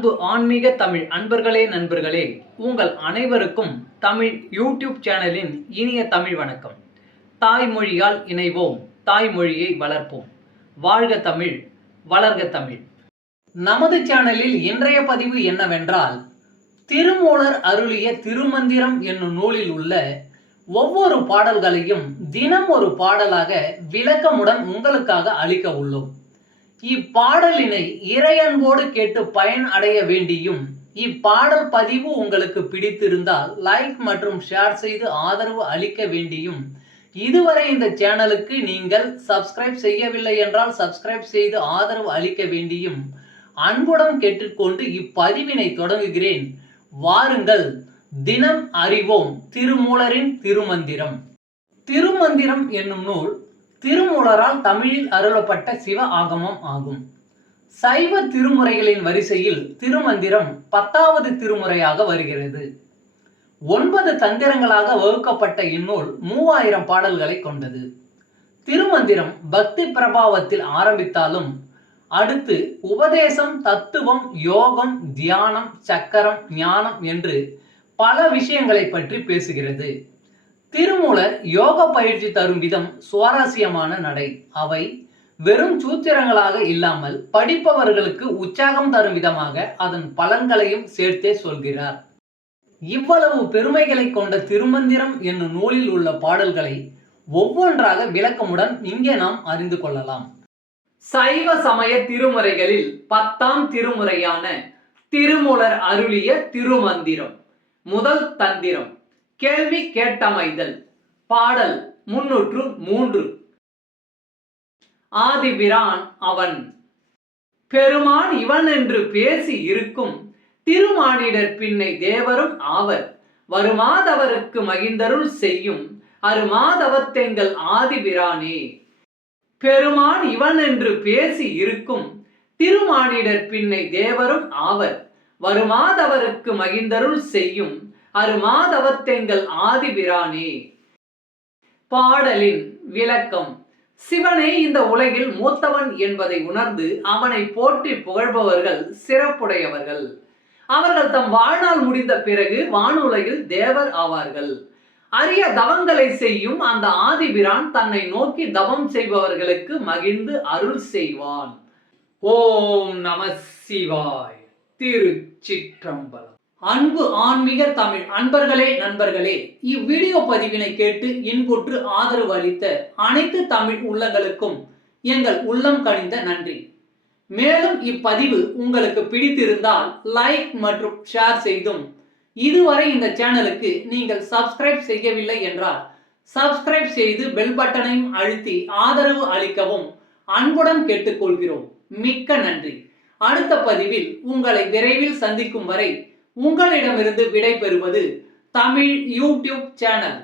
அன்பு ஆன்மீக தமிழ் அன்பர்களே நண்பர்களே, உங்கள் அனைவருக்கும் தமிழ் யூடியூப் சேனலின் இனிய தமிழ் வணக்கம். தாய்மொழியால் இணைவோம், தாய்மொழியை வளர்ப்போம். வாழ்க தமிழ், வளர்க தமிழ். நமது சேனலில் இன்றைய பதிவு என்னவென்றால், திருமூலர் அருளிய திருமந்திரம் என்னும் நூலில் உள்ள ஒவ்வொரு பாடல்களையும் தினம் ஒரு பாடலாக விளக்கமுடன் உங்களுக்காக அளிக்க உள்ளோம். இப்பாடலினை இறையன்போடு கேட்டு பயன் அடைய வேண்டியும், இப்பாடல் பதிவு உங்களுக்கு பிடித்திருந்தால் லைக் மற்றும் ஷேர் செய்து ஆதரவு அளிக்க வேண்டியும், இதுவரை இந்த சேனலுக்கு நீங்கள் சப்ஸ்கிரைப் செய்யவில்லை என்றால் சப்ஸ்கிரைப் செய்து ஆதரவு அளிக்க வேண்டியும் அன்புடன் கேட்டுக்கொண்டு இப்பதிவினை தொடங்குகிறேன். வாருங்கள், தினம் அறிவோம் திருமூலரின் திருமந்திரம். திருமந்திரம் என்னும் நூல் திருமூலரால் தமிழில் அருளப்பட்ட சிவ ஆகமம் ஆகும். சைவ திருமுறைகளின் வரிசையில் திருமந்திரம் 10வது திருமுறையாக வருகிறது. 9 தந்திரங்களாக வகுக்கப்பட்ட இந்நூல் 3000 பாடல்களை கொண்டது. திருமந்திரம் பக்தி பிரபாவத்தில் ஆரம்பித்தாலும் அடுத்து உபதேசம், தத்துவம், யோகம், தியானம், சக்கரம், ஞானம் என்று பல விஷயங்களை பற்றி பேசுகிறது. திருமூலர் யோக பயிற்சி தரும் விதம் சுவாரஸ்யமான நடை. அவை வெறும் சூத்திரங்களாக இல்லாமல் படிப்பவர்களுக்கு உற்சாகம் தரும் விதமாக அதன் பலன்களையும் சேர்த்தே சொல்கிறார். இவ்வளவு பெருமைகளை கொண்ட திருமந்திரம் என்னும் நூலில் உள்ள பாடல்களை ஒவ்வொன்றாக விளக்கமுடன் இங்கே நாம் அறிந்து கொள்ளலாம். சைவ சமய திருமுறைகளில் 10ஆம் திருமுறையான திருமூலர் அருளிய திருமந்திரம். முதல் தந்திரம் கேள்வி கேட்டமைதல். பாடல் 303. ஆதிபிரான் அவன், பெருமான் இவன் என்று பேசி இருக்கும் திருமானிடர் பின்னை தேவரும் ஆவர். வருமாதவருக்கு மகிழ்ந்தருள் செய்யும் அருமாதவத்தெங்கள் ஆதிபிரானே. பெருமான் இவன் என்று பேசி இருக்கும் திருமானிடர் பின்னை தேவரும் ஆவர். வருமாதவருக்கு மகிழ்ந்தருள் செய்யும் அருமாதவத்தெங்கள் ஆதிபிரானே. பாடலின் விளக்கம். சிவனே இந்த உலகில் மூத்தவன் என்பதை உணர்ந்து அவனை போற்றி புகழ்பவர்கள் சிறப்புடையவர்கள். அவர்கள் தம் வாழ்நாள் முடிந்த பிறகு வானுலகில் தேவர் ஆவார்கள். அரிய தவங்களை செய்யும் அந்த ஆதிபிரான் தன்னை நோக்கி தவம் செய்பவர்களுக்கு மகிழ்ந்து அருள் செய்வான். ஓம் நம சிவாய். திருச்சிற்றம்பலம். அன்பு ஆன்மீக தமிழ் அன்பர்களே நண்பர்களே, இவ்வீடியோ பதிவினை கேட்டு இன்புற்று ஆதரவு அளித்த அனைத்து தமிழ் உள்ளங்களுக்கும் எங்கள் உள்ளம் கனிந்த நன்றி. மேலும் இப்பதிவு உங்களுக்கு பிடித்திருந்தால் லைக் மற்றும் ஷேர் செய்தும், இதுவரை இந்த சேனலுக்கு நீங்கள் சப்ஸ்கிரைப் செய்யவில்லை என்றால் சப்ஸ்கிரைப் செய்து பெல் பட்டனையும் அழுத்தி ஆதரவு அளிக்கவும் அன்புடன் கேட்டுக்கொள்கிறோம். மிக்க நன்றி. அடுத்த பதிவில் உங்களை விரைவில் சந்திக்கும் வரை உங்களிடமிருந்து விடை பெறுவது தமிழ் யூடியூப் சேனல்.